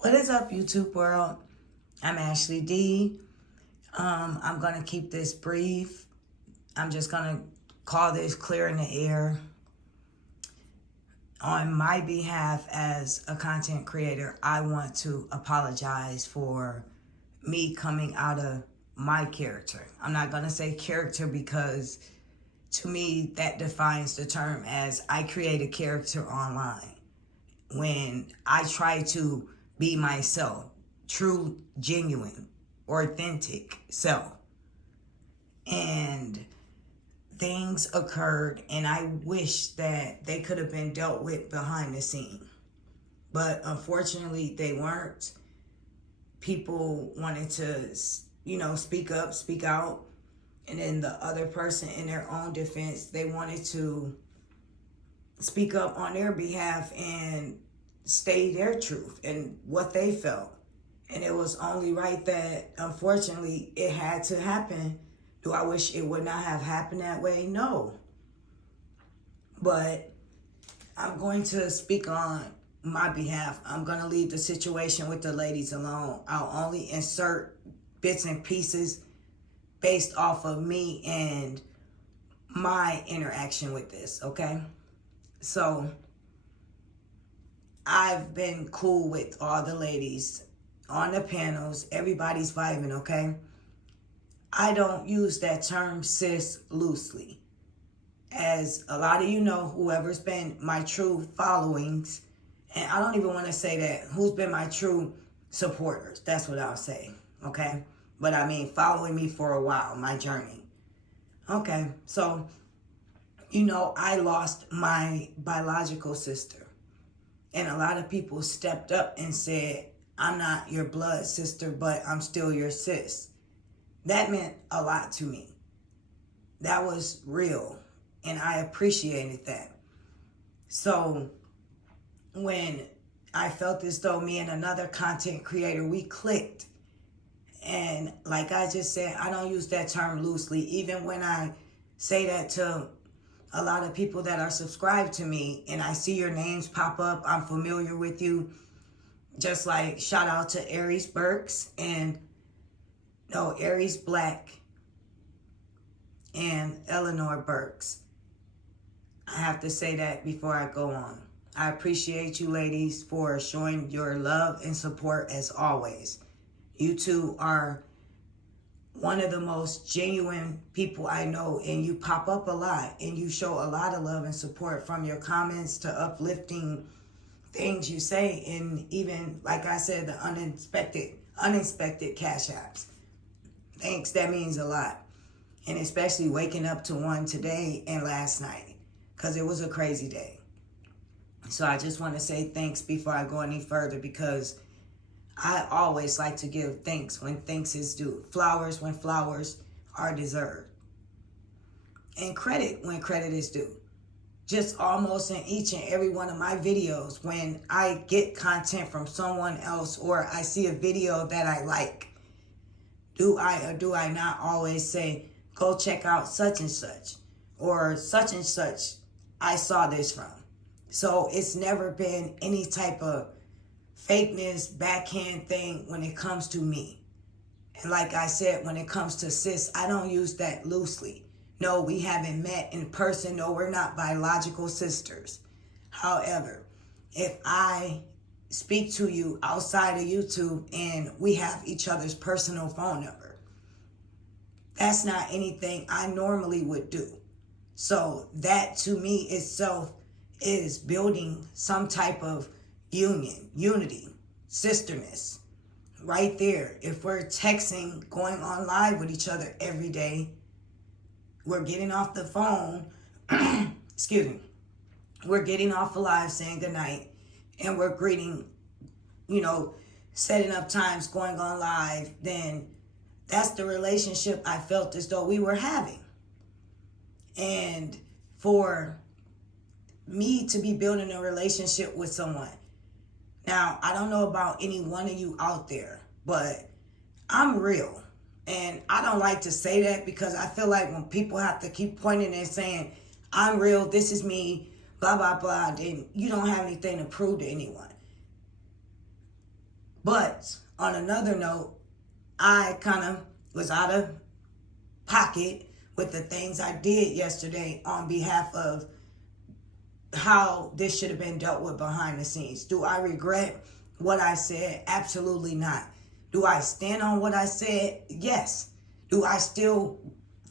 What is up, YouTube world? I'm Ashley D. I'm going to keep this brief. I'm just going to call this clearing the air. On my behalf as a content creator, I want to apologize for me coming out of my character. I'm not going to say character because to me that defines the term as I create a character online. When I try to be myself, true, genuine, authentic self. And things occurred and I wish that they could have been dealt with behind the scene. But unfortunately, they weren't. People wanted to, speak up, speak out. And then the other person, in their own defense, they wanted to speak up on their behalf and stay their truth and what they felt. And it was only right that, unfortunately, it had to happen. Do I wish it would not have happened that way? No. But I'm going to speak on my behalf. I'm going to leave the situation with the ladies alone. I'll only insert bits and pieces based off of me and my interaction with this, okay? So I've been cool with all the ladies on the panels. Everybody's vibing, okay? I don't use that term sis loosely. As a lot of you know, whoever's been my true followings, and I don't even want to say that, who's been my true supporters. That's what I'll say, okay? But I mean, following me for a while, my journey. Okay, so, I lost my biological sister. And a lot of people stepped up and said, I'm not your blood sister, but I'm still your sis. That meant a lot to me. That was real. And I appreciated that. So when I felt as though me and another content creator, we clicked. And like I just said, I don't use that term loosely. Even when I say that to a lot of people that are subscribed to me and I see your names pop up, I'm familiar with you. Just like shout out to Aries Burks and Aries Black and Eleanor Burks. I have to say that before I go on. I appreciate you ladies for showing your love and support as always. You two are one of the most genuine people I know, and you pop up a lot and you show a lot of love and support, from your comments to uplifting things you say, and even, like I said, the unexpected cash apps. Thanks, that means a lot. And especially waking up to one today and last night, because it was a crazy day. So I just want to say thanks before I go any further, because I always like to give thanks when thanks is due. Flowers when flowers are deserved. And credit when credit is due. Just almost in each and every one of my videos, when I get content from someone else or I see a video that I like, do I or do I not always say, go check out such and such, or such and such I saw this from. So it's never been any type of fakeness, backhand thing when it comes to me. And like I said, when it comes to sis, I don't use that loosely. No, we haven't met in person. No, we're not biological sisters. However, if I speak to you outside of YouTube and we have each other's personal phone number, that's not anything I normally would do. So that to me itself is building some type of union, unity, sisterness right there. If we're texting, going on live with each other every day, we're getting off the phone, excuse me, we're getting off the live saying goodnight, and we're greeting, setting up times, going on live, then that's the relationship I felt as though we were having. And for me to be building a relationship with someone, now, I don't know about any one of you out there, but I'm real. And I don't like to say that because I feel like when people have to keep pointing and saying, I'm real, this is me, blah, blah, blah, then you don't have anything to prove to anyone. But on another note, I kind of was out of pocket with the things I did yesterday on behalf of how this should have been dealt with behind the scenes. Do I regret what I said? Absolutely not. Do I stand on what I said? Yes. Do I still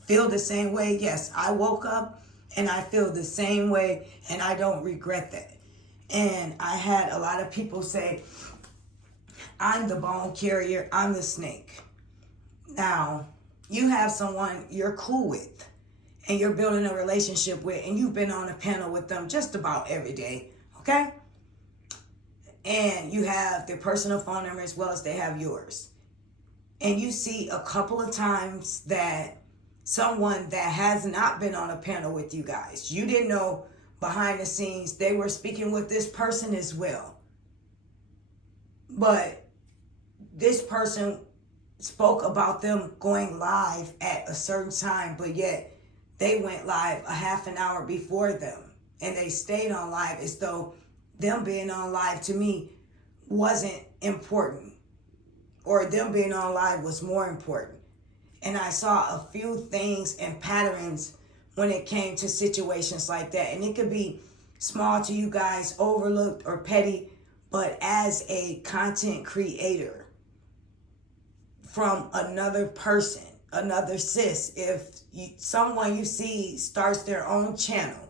feel the same way? Yes. I woke up and I feel the same way, and I don't regret that. And I had a lot of people say, I'm the bone carrier, I'm the snake. Now, you have someone you're cool with and you're building a relationship with, and you've been on a panel with them just about every day, okay? And you have their personal phone number as well as they have yours. And you see a couple of times that someone that has not been on a panel with you guys, you didn't know behind the scenes they were speaking with this person as well. But this person spoke about them going live at a certain time, but yet they went live a half an hour before them, and they stayed on live as though them being on live to me wasn't important, or them being on live was more important. And I saw a few things and patterns when it came to situations like that. And it could be small to you guys, overlooked or petty, but as a content creator from another person, another sis, if someone you see starts their own channel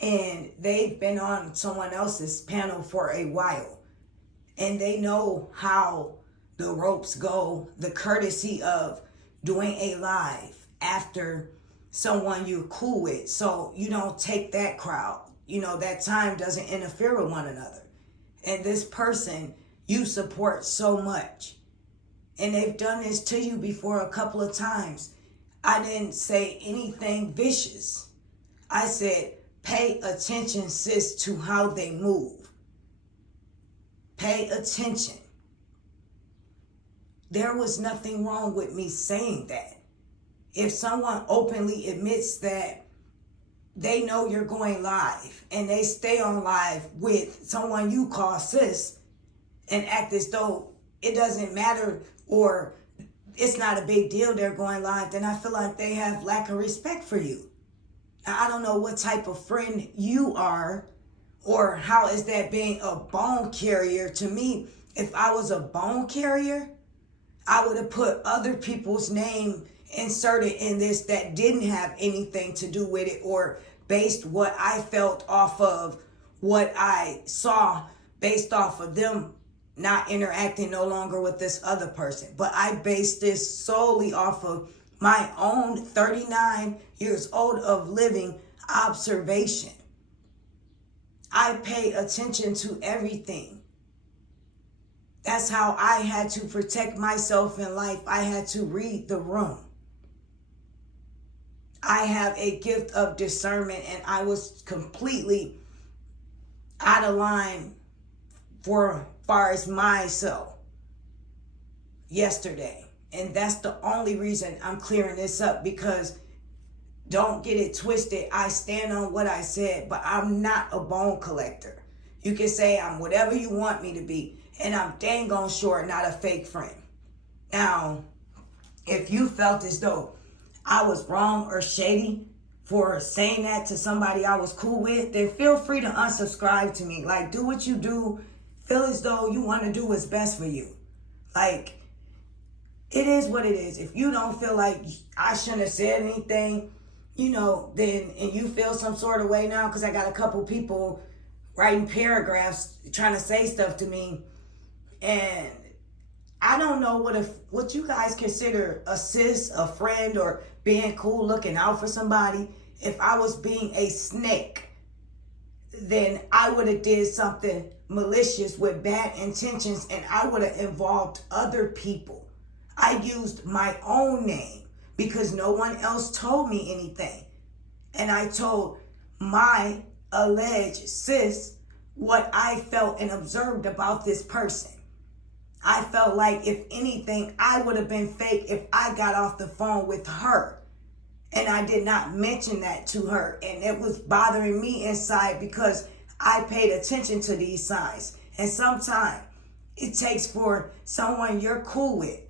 and they've been on someone else's panel for a while and they know how the ropes go, the courtesy of doing a live after someone you're cool with, so you don't take that crowd, that time doesn't interfere with one another. And this person you support so much, and they've done this to you before a couple of times. I didn't say anything vicious. I said, pay attention, sis, to how they move. Pay attention. There was nothing wrong with me saying that. If someone openly admits that they know you're going live and they stay on live with someone you call sis and act as though it doesn't matter or it's not a big deal they're going live, then I feel like they have lack of respect for you. Now, I don't know what type of friend you are or how is that being a bone carrier. To me, if I was a bone carrier, I would have put other people's name inserted in this that didn't have anything to do with it, or based what I felt off of what I saw based off of them not interacting no longer with this other person. But I based this solely off of my own 39 years old of living observation. I pay attention to everything. That's how I had to protect myself in life. I had to read the room. I have a gift of discernment, and I was completely out of line for far as myself yesterday. And that's the only reason I'm clearing this up, because don't get it twisted. I stand on what I said, but I'm not a bone collector. You can say I'm whatever you want me to be, and I'm dang on sure not a fake friend. Now, if you felt as though I was wrong or shady for saying that to somebody I was cool with, then feel free to unsubscribe to me. Like, do what you do. Feel as though you want to do what's best for you. Like, it is what it is. If you don't feel like I shouldn't have said anything, then, and you feel some sort of way now, because I got a couple people writing paragraphs trying to say stuff to me, and I don't know what you guys consider a sis, a friend, or being cool, looking out for somebody. If I was being a snake, then I would have did something malicious with bad intentions, and I would have involved other people. I used my own name because no one else told me anything. And I told my alleged sis what I felt and observed about this person. I felt like, if anything, I would have been fake if I got off the phone with her. And I did not mention that to her. And it was bothering me inside because I paid attention to these signs. And sometimes it takes for someone you're cool with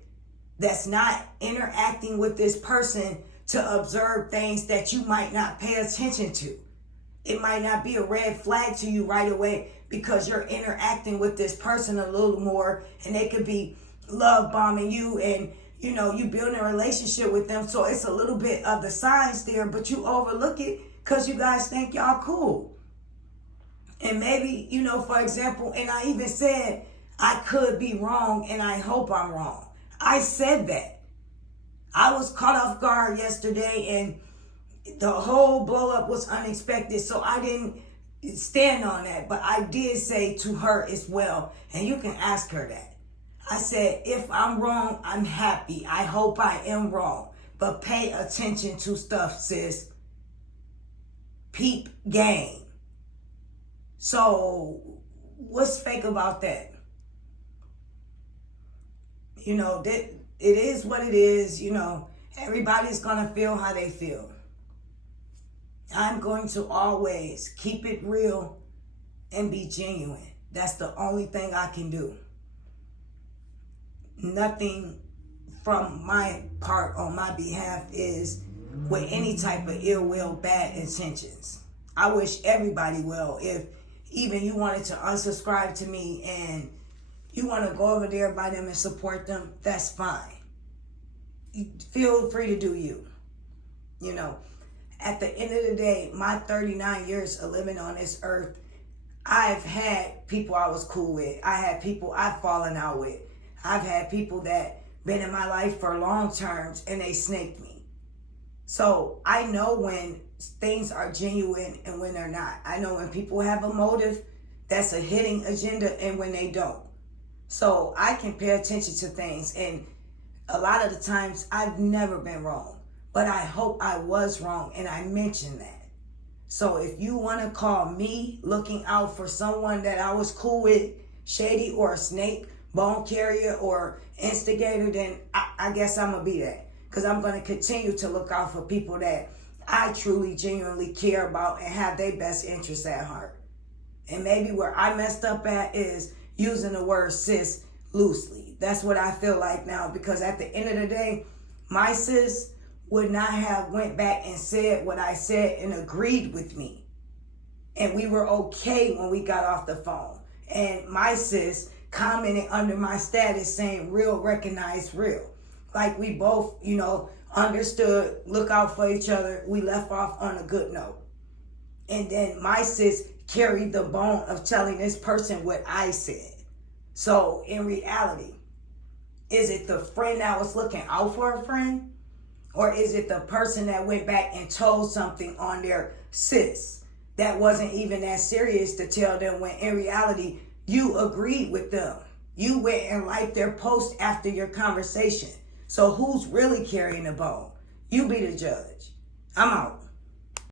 that's not interacting with this person to observe things that you might not pay attention to. It might not be a red flag to you right away because you're interacting with this person a little more, and they could be love bombing you, and you know, you building a relationship with them. So it's a little bit of the signs there, but you overlook it because you guys think y'all cool. And maybe, you know, for example, and I even said, I could be wrong and I hope I'm wrong. I said that. I was caught off guard yesterday and the whole blow up was unexpected. So I didn't stand on that. But I did say to her as well, and you can ask her that. I said, if I'm wrong, I'm happy. I hope I am wrong. But pay attention to stuff, sis. Peep game. So what's fake about that? You know, that it is what it is. You know, everybody's going to feel how they feel. I'm going to always keep it real and be genuine. That's the only thing I can do. Nothing from my part on my behalf is with any type of ill will, bad intentions. I wish everybody well. If even you wanted to unsubscribe to me and you want to go over there by them and support them, that's fine. Feel free to do you. You know, at the end of the day, my 39 years of living on this earth, I've had people I was cool with. I had people I've fallen out with. I've had people that been in my life for long terms and they snaked me. So I know when things are genuine and when they're not. I know when people have a motive that's a hidden agenda and when they don't. So I can pay attention to things, and a lot of the times I've never been wrong, but I hope I was wrong and I mentioned that. So if you want to call me looking out for someone that I was cool with, shady or a snake, bone carrier or instigator, then I guess I'm going to be that. Because I'm going to continue to look out for people that I truly, genuinely care about and have their best interests at heart. And maybe where I messed up at is using the word sis loosely. That's what I feel like now, because at the end of the day, my sis would not have went back and said what I said and agreed with me. And we were okay when we got off the phone. And my sis commented under my status saying real recognize real. Like we both, you know, understood, look out for each other. We left off on a good note. And then my sis carried the bone of telling this person what I said. So in reality, is it the friend that was looking out for a friend? Or is it the person that went back and told something on their sis that wasn't even that serious to tell them, when in reality, you agreed with them? You went and liked their post after your conversation. So who's really carrying the bone? You be the judge. I'm out.